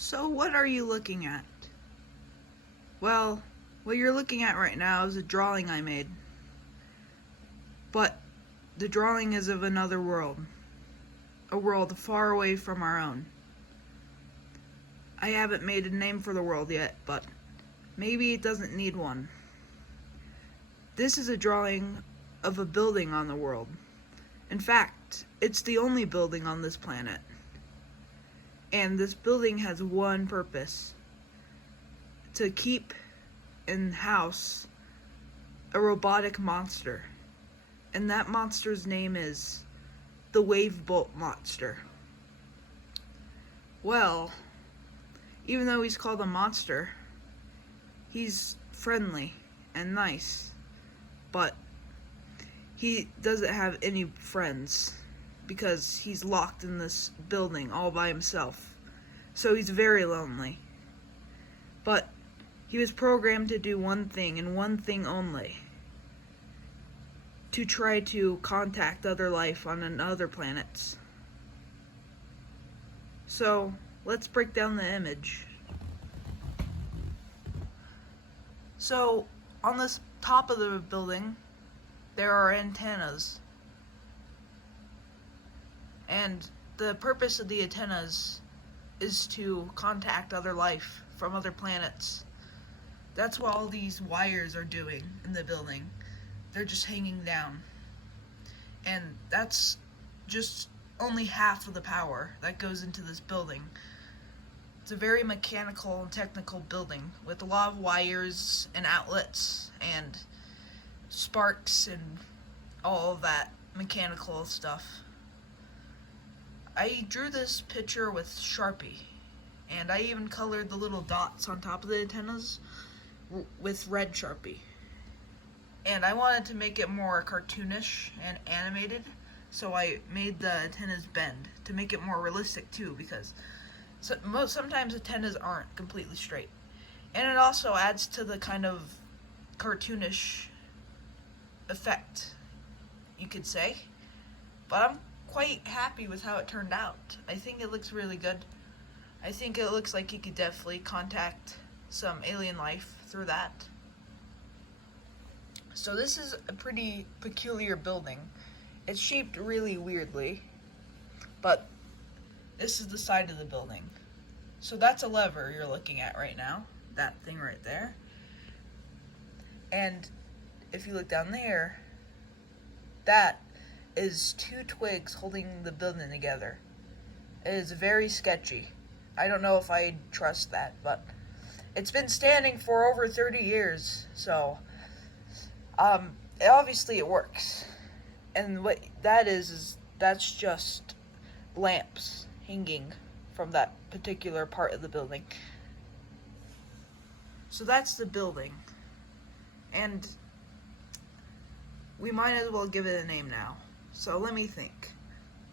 So what are you looking at? Well, what you're looking at right now is a drawing I made. But the drawing is of another world. A world far away from our own. I haven't made a name for the world yet, but maybe it doesn't need one. This is a drawing of a building on the world. In fact, it's the only building on this planet. And this building has one purpose: to keep in house a robotic monster. And that monster's name is the Wavebolt Monster. Well, even though he's called a monster, he's friendly and nice, but he doesn't have any friends because he's locked in this building all by himself. So he's very lonely. But he was programmed to do one thing and one thing only: to try to contact other life on other planets. So let's break down the image. So on this top of the building, there are antennas. And the purpose of the antennas is to contact other life from other planets. That's what all these wires are doing in the building. They're just hanging down. And that's just only half of the power that goes into this building. It's a very mechanical and technical building with a lot of wires and outlets and sparks and all of that mechanical stuff. I drew this picture with Sharpie, and I even colored the little dots on top of the antennas with red Sharpie. And I wanted to make it more cartoonish and animated, so I made the antennas bend to make it more realistic too, because sometimes antennas aren't completely straight. And it also adds to the kind of cartoonish effect, you could say. But I'm quite happy with how it turned out. I think it looks really good. I think it looks like you could definitely contact some alien life through that. So this is a pretty peculiar building. It's shaped really weirdly, but this is the side of the building. So that's a lever you're looking at right now, that thing right there. And if you look down there, that is two twigs holding the building together. It is very sketchy. I don't know if I trust that, but it's been standing for over 30 years, so obviously it works. And what that is that's just lamps hanging from that particular part of the building. So that's the building. And we might as well give it a name now. So let me think.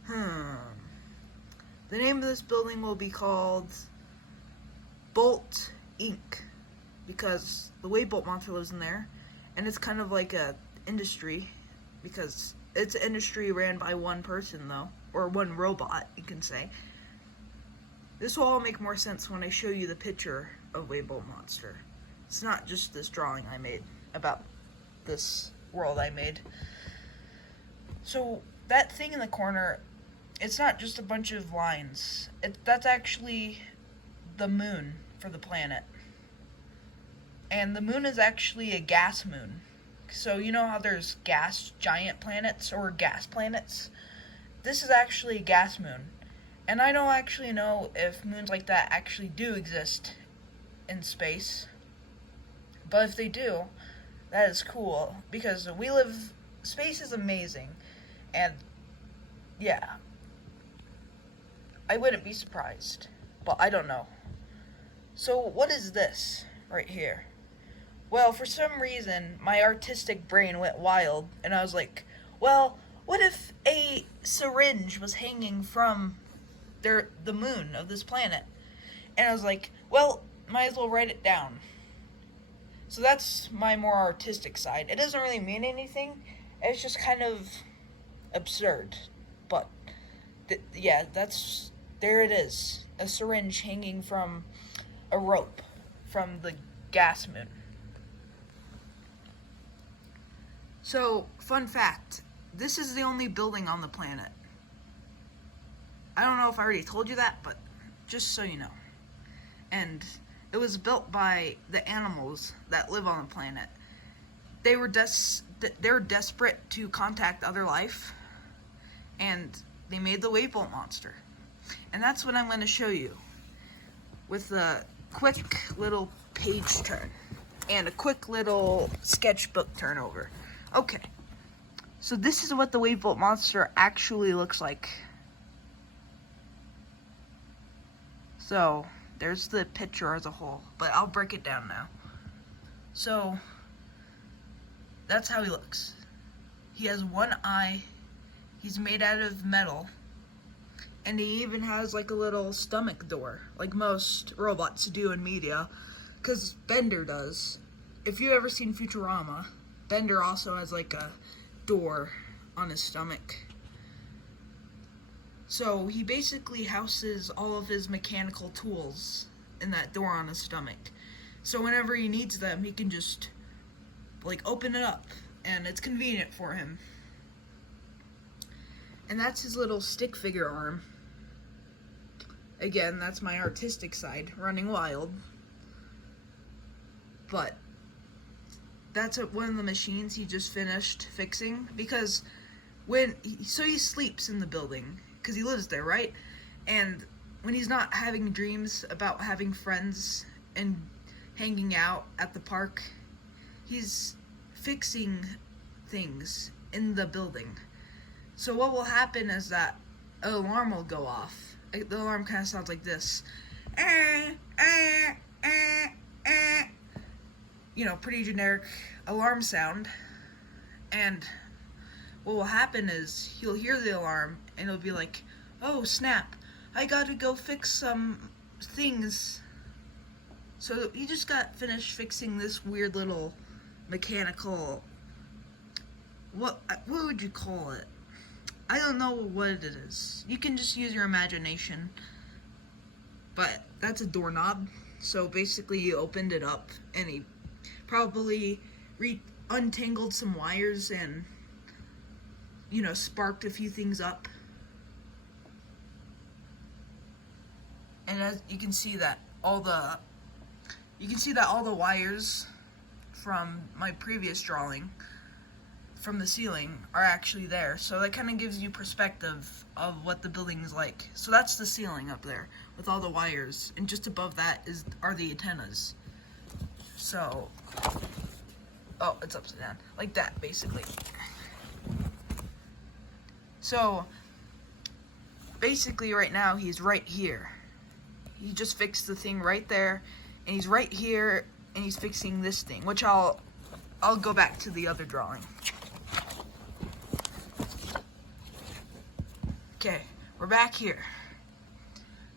The name of this building will be called Bolt Inc. because the Wavebolt Monster lives in there, and it's kind of like a industry because it's an industry ran by one person though, or one robot, you can say. This will all make more sense when I show you the picture of Wavebolt Monster. It's not just this drawing I made about this world I made. So that thing in the corner, it's not just a bunch of lines. That's actually the moon for the planet. And the moon is actually a gas moon. So you know how there's gas giant planets or gas planets? This is actually a gas moon. And I don't actually know if moons like that actually do exist in space. But if they do, that is cool, because space is amazing. And yeah, I wouldn't be surprised, but I don't know. So what is this right here? Well, for some reason, my artistic brain went wild, and I was like, well, what if a syringe was hanging from the moon of this planet? And I was like, well, might as well write it down. So that's my more artistic side. It doesn't really mean anything. It's just kind of absurd. But, yeah, there it is. a syringe hanging from a rope from the gas moon. So, fun fact, this is the only building on the planet. I don't know if I already told you that, but just so you know. And it was built by the animals that live on the planet. They were desperate to contact other life, and they made the Wave Bolt monster. And that's what I'm going to show you with a quick little page turn and a quick little sketchbook turnover. Okay, so this is what the Wave Bolt monster actually looks like. So there's the picture as a whole, but I'll break it down now. So that's how he looks. He has one eye, he's made out of metal, and he even has like a little stomach door, like most robots do in media, because Bender does. If you've ever seen Futurama, Bender also has like a door on his stomach. So he basically houses all of his mechanical tools in that door on his stomach. So whenever he needs them, he can just like open it up, and it's convenient for him. And that's his little stick figure arm. Again, that's my artistic side, running wild. But that's one of the machines he just finished fixing, because he sleeps in the building because he lives there, right? And when he's not having dreams about having friends and hanging out at the park, he's fixing things in the building. So what will happen is that an alarm will go off. The alarm kind of sounds like this. You know, pretty generic alarm sound. And what will happen is he'll hear the alarm and he'll be like, oh snap, I gotta go fix some things. So he just got finished fixing this weird little mechanical, what would you call it? I don't know what it is. You can just use your imagination. But that's a doorknob. So basically he opened it up and he probably untangled some wires and, you know, sparked a few things up. And as you can see that all the wires from my previous drawing from the ceiling are actually there. So that kind of gives you perspective of what the building is like. So that's the ceiling up there with all the wires, and just above that are the antennas. So, oh, it's upside down. Like that, basically. So, basically right now he's right here. He just fixed the thing right there, and he's right here, and he's fixing this thing, which I'll go back to the other drawing. Okay, we're back here.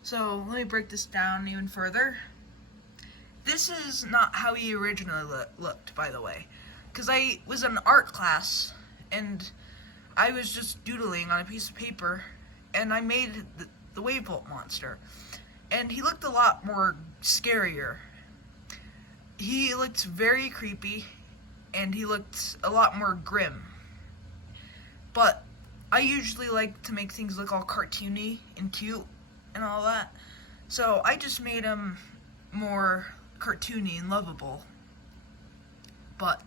So let me break this down even further. This is not how he originally looked, by the way, because I was in art class and I was just doodling on a piece of paper, and I made the Wave Bolt monster, and he looked a lot more scarier. He looked very creepy, and he looked a lot more grim. But I usually like to make things look all cartoony and cute and all that, so I just made him more cartoony and lovable. But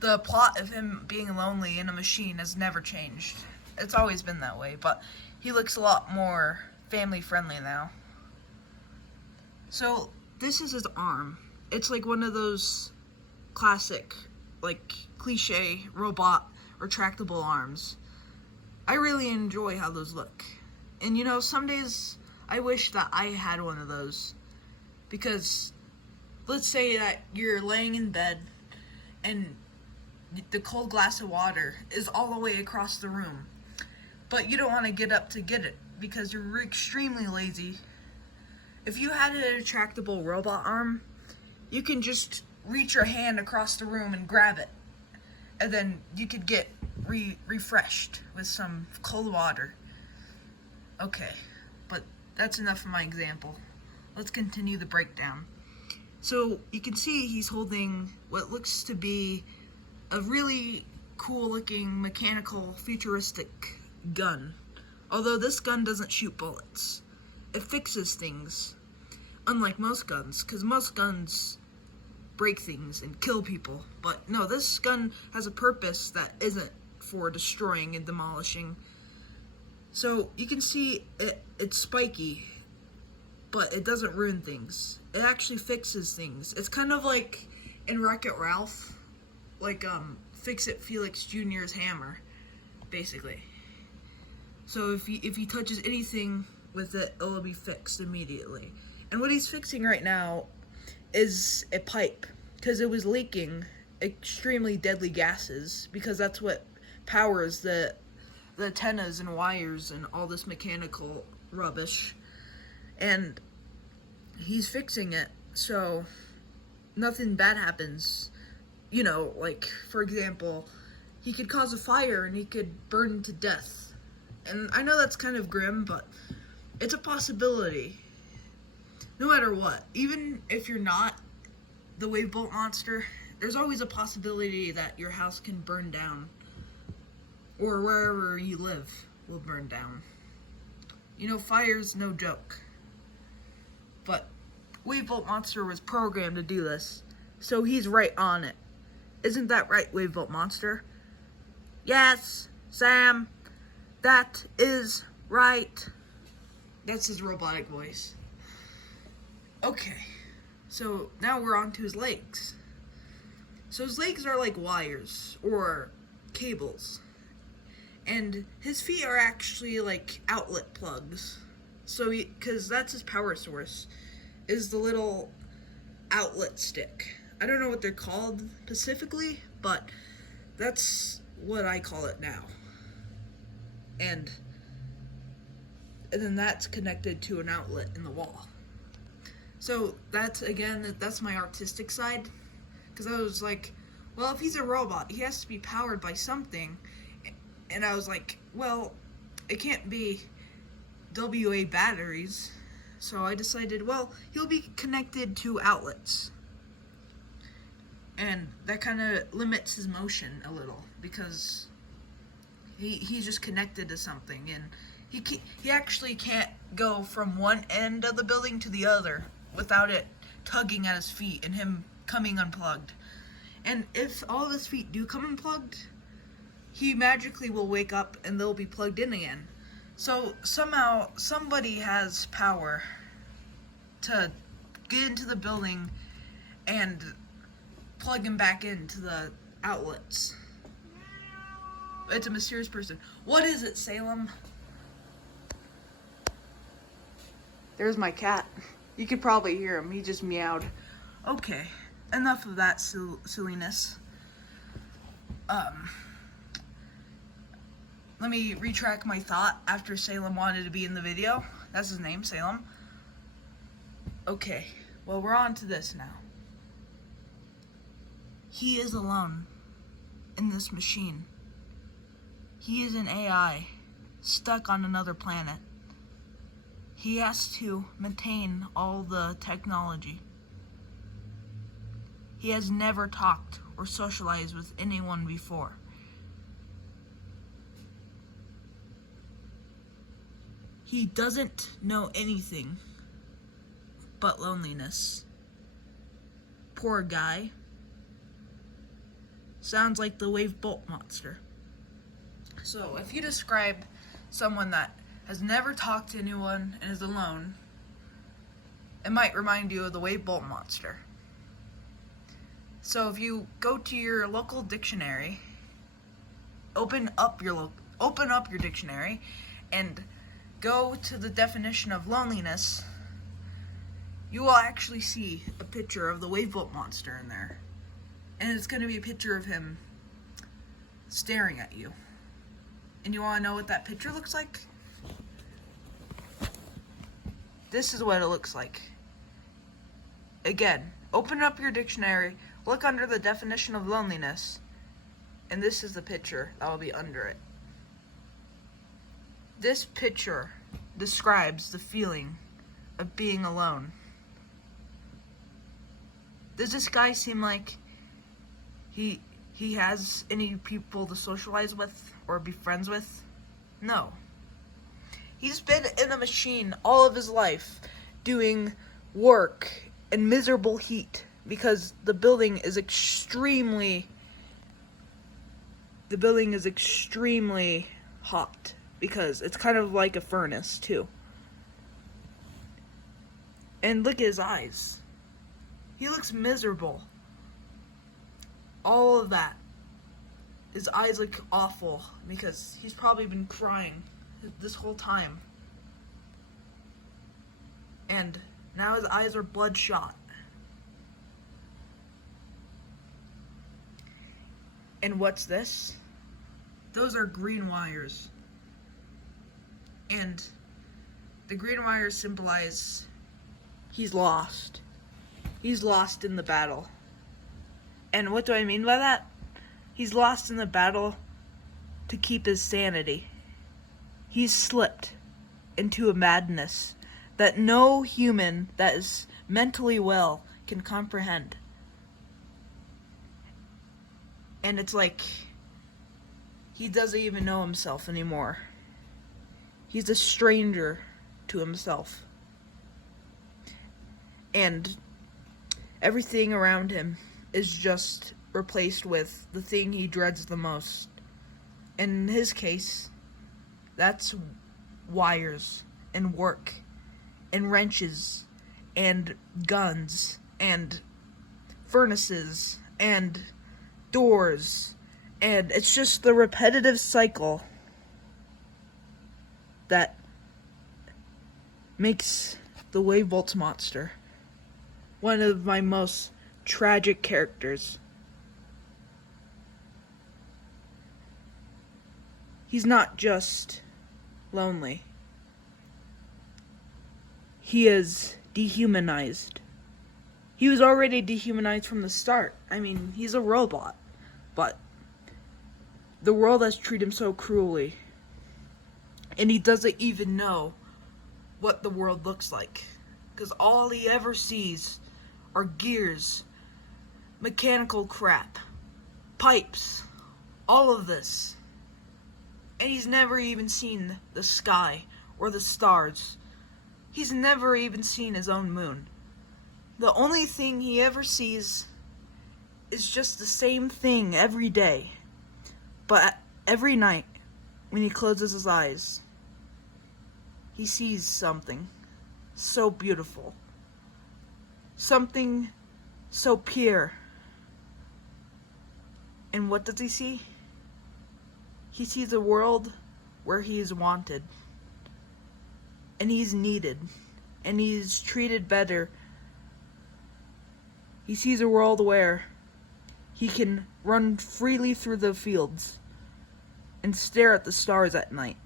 the plot of him being lonely in a machine has never changed. It's always been that way, but he looks a lot more family friendly now. So this is his arm. It's like one of those classic, like, cliche robot retractable arms. I really enjoy how those look. And you know, some days I wish that I had one of those, because let's say that you're laying in bed and the cold glass of water is all the way across the room, but you don't want to get up to get it because you're extremely lazy. If you had a retractable robot arm, you can just reach your hand across the room and grab it, and then you could get refreshed with some cold water. Okay, but that's enough of my example. Let's continue the breakdown. So you can see he's holding what looks to be a really cool looking mechanical futuristic gun. Although this gun doesn't shoot bullets. It fixes things. Unlike most guns, because most guns break things and kill people. But no, this gun has a purpose that isn't for destroying and demolishing. So you can see it's spiky, but it doesn't ruin things. It actually fixes things. It's kind of like in Wreck-It Ralph, like Fix-It Felix Jr.'s hammer, basically. So if he touches anything with it, it'll be fixed immediately. And what he's fixing right now is a pipe, because it was leaking extremely deadly gases, because that's what powers the antennas and wires and all this mechanical rubbish. And he's fixing it so nothing bad happens. You know, like, for example, he could cause a fire and he could burn to death. And I know that's kind of grim, but it's a possibility. No matter what, even if you're not the Wave Bolt Monster, there's always a possibility that your house can burn down. Or wherever you live will burn down. You know, fire's no joke. But Wave Bolt Monster was programmed to do this, so he's right on it. Isn't that right, Wave Bolt Monster? Yes, Sam, that is right. That's his robotic voice. Okay, so now we're on to his legs. So his legs are like wires or cables. And his feet are actually like outlet plugs. So, because that's his power source, is the little outlet stick. I don't know what they're called specifically, but that's what I call it now. And then that's connected to an outlet in the wall. So that's my artistic side. Because I was like, well, if he's a robot, he has to be powered by something. And I was like, well, it can't be WA batteries. So I decided, well, he'll be connected to outlets. And that kind of limits his motion a little, because he's just connected to something. And he actually can't go from one end of the building to the other without it tugging at his feet and him coming unplugged. And if all of his feet do come unplugged, he magically will wake up and they'll be plugged in again. So somehow somebody has power to get into the building and plug him back into the outlets. It's a mysterious person. What is it, Salem? There's my cat. You could probably hear him. He just meowed. Okay, enough of that silliness. Let me retract my thought after Salem wanted to be in the video. That's his name, Salem. Okay, well, we're on to this now. He is alone in this machine. He is an AI stuck on another planet. He has to maintain all the technology. He has never talked or socialized with anyone before. He doesn't know anything but loneliness. Poor guy. Sounds like the Wave Bolt Monster. So, if you describe someone that has never talked to anyone and is alone, it might remind you of the Wave Bolt Monster. So, if you go to your local dictionary, open up your dictionary, and go to the definition of loneliness, you will actually see a picture of the Wave Bolt Monster in there. And it's going to be a picture of him staring at you. And you want to know what that picture looks like? This is what it looks like. Again, open up your dictionary, look under the definition of loneliness, and this is the picture that will be under it. This picture describes the feeling of being alone. Does this guy seem like he has any people to socialize with or be friends with? No. He's been in a machine all of his life, doing work in miserable heat because the building is extremely hot because it's kind of like a furnace too. And look at his eyes. He looks miserable. All of that. His eyes look awful because he's probably been crying this whole time. And now his eyes are bloodshot. And what's this? Those are green wires. And the green wires symbolize he's lost. He's lost in the battle. And what do I mean by that? He's lost in the battle to keep his sanity. He's slipped into a madness that no human that is mentally well can comprehend. And it's like he doesn't even know himself anymore. He's a stranger to himself. And everything around him is just replaced with the thing he dreads the most. In his case, that's wires and work and wrenches and guns and furnaces and doors, and it's just the repetitive cycle that makes the Wave Bolt monster one of my most tragic characters. He's not just lonely. He is dehumanized. He was already dehumanized from the start. I mean, he's a robot. But the world has treated him so cruelly. And he doesn't even know what the world looks like. Because all he ever sees are gears, mechanical crap, pipes, all of this. And he's never even seen the sky or the stars. He's never even seen his own moon. The only thing he ever sees is just the same thing every day. But every night, when he closes his eyes, he sees something so beautiful. Something so pure. And what does he see? He sees a world where he is wanted. And he's needed. And he's treated better. He sees a world where he can run freely through the fields and stare at the stars at night.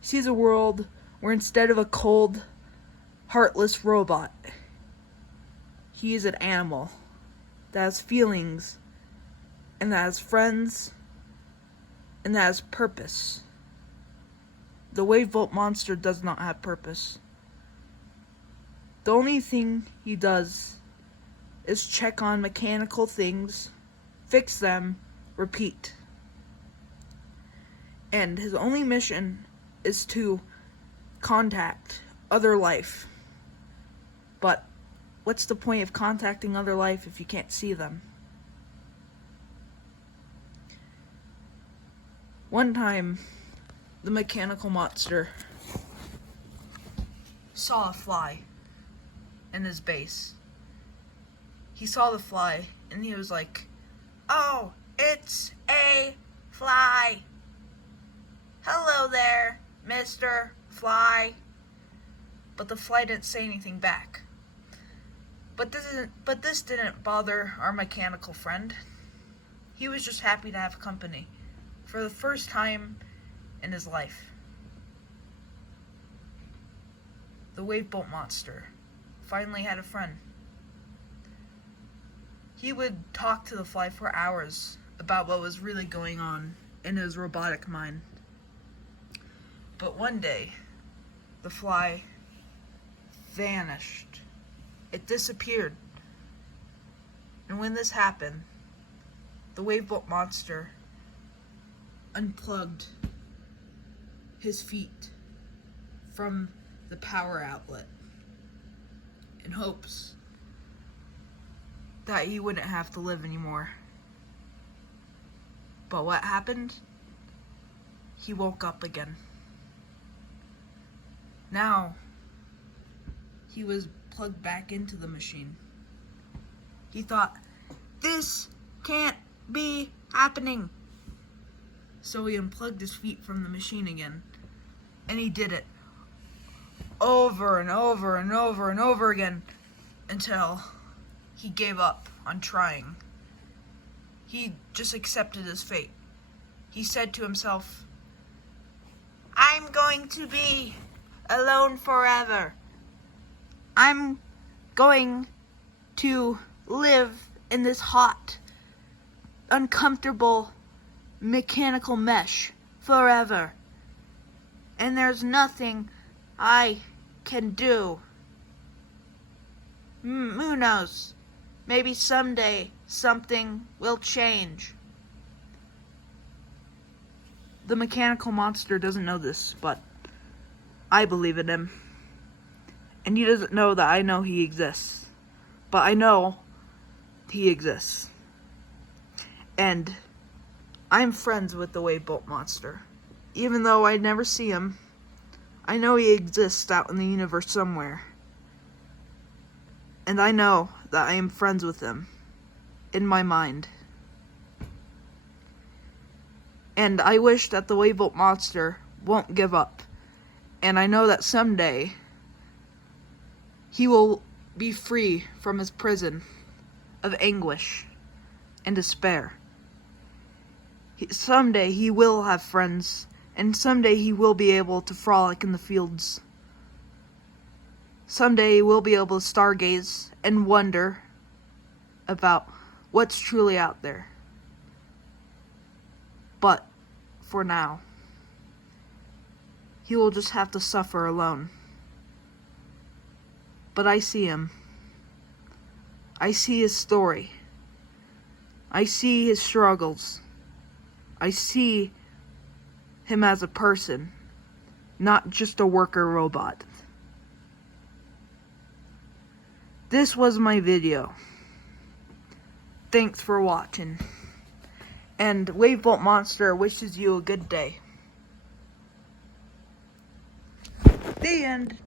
He sees a world where instead of a cold, heartless robot, he is an animal that has feelings and that has friends and that has purpose. The Wave Bolt monster does not have purpose. The only thing he does is check on mechanical things, fix them, repeat. And his only mission is to contact other life. But what's the point of contacting other life if you can't see them? One time, the mechanical monster saw a fly in his base. He saw the fly, and he was like, "Oh, it's a fly. Hello there, Mr. Fly." But the fly didn't say anything back. But this didn't bother our mechanical friend. He was just happy to have company for the first time in his life. The Wave Bolt monster finally had a friend. He would talk to the fly for hours about what was really going on in his robotic mind. But one day, the fly vanished. It disappeared. And when this happened, the Wavebolt monster unplugged his feet from the power outlet in hopes that he wouldn't have to live anymore. But what happened? He woke up again. Now, he was plugged back into the machine. He thought, this can't be happening. So he unplugged his feet from the machine again. And he did it over and over and over and over again until he gave up on trying. He just accepted his fate. He said to himself, I'm going to be alone forever. I'm going to live in this hot, uncomfortable mechanical mesh forever. And there's nothing I can do. Who knows? Maybe someday something will change. The mechanical monster doesn't know this, but I believe in him. And he doesn't know that I know he exists. But I know he exists. And I'm friends with the Wavebolt monster. Even though I never see him, I know he exists out in the universe somewhere. And I know that I am friends with him in my mind. And I wish that the Wavebolt monster won't give up. And I know that someday he will be free from his prison of anguish and despair. Someday he will have friends, and someday he will be able to frolic in the fields. Someday he will be able to stargaze and wonder about what's truly out there. But for now, he will just have to suffer alone. But I see him. I see his story. I see his struggles. I see him as a person, not just a worker robot. This was my video. Thanks for watching. And Wavebolt Monster wishes you a good day. The end.